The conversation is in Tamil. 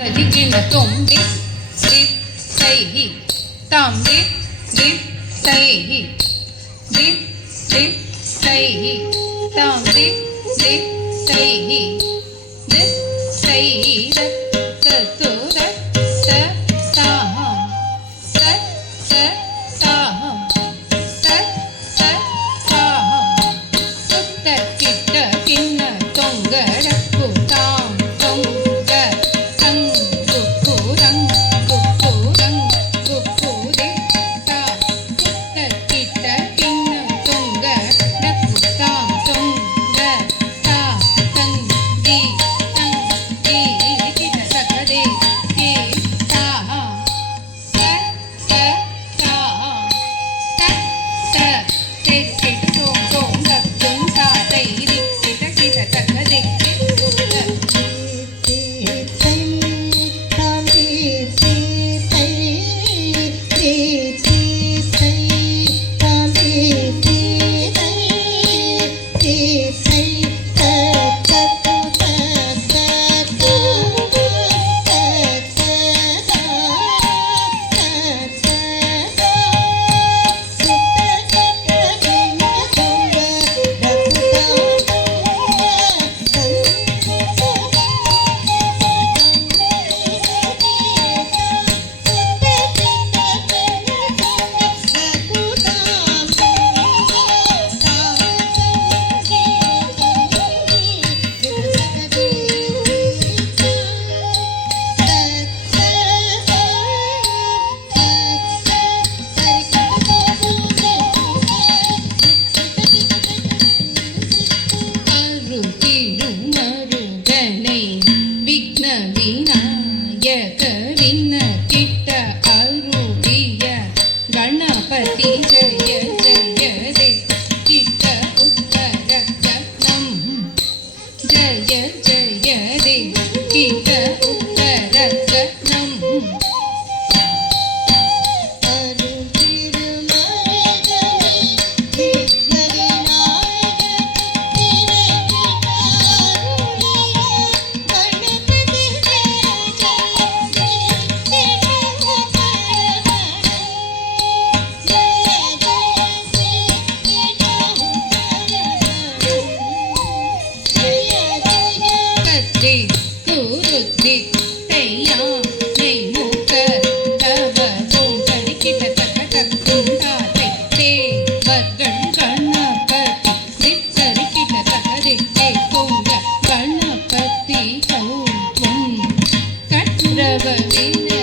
तं दित्तैः तं दित्तैः दित्तैः तं दित्तैः दित्तैः ततुरत्तताहं तत्तताहं तत्तताहं उत्तकिट्टकिन्न தொங்கடக்குதாம் தொங்க தங்குக்குரங் குக்குரங் குக்குரே தா உத்தக்கிட்டக்கின்ன தொங்கடக்குதாம் தொங்க தா தங்கி தங்கி கிட்டதகதே கே தாஹா தத்ததாஹம் தத்த தெக்கிட்டு தோம் தோம் தத்தும் தாதை தகதே விநாயக விண்ண கிட்ட அருளிய கணபதி ஜய ஜயதே கிட்ட உத்தரகணம் ஜய ஜயதே கிட்ட உத்தரகணம் கணபதி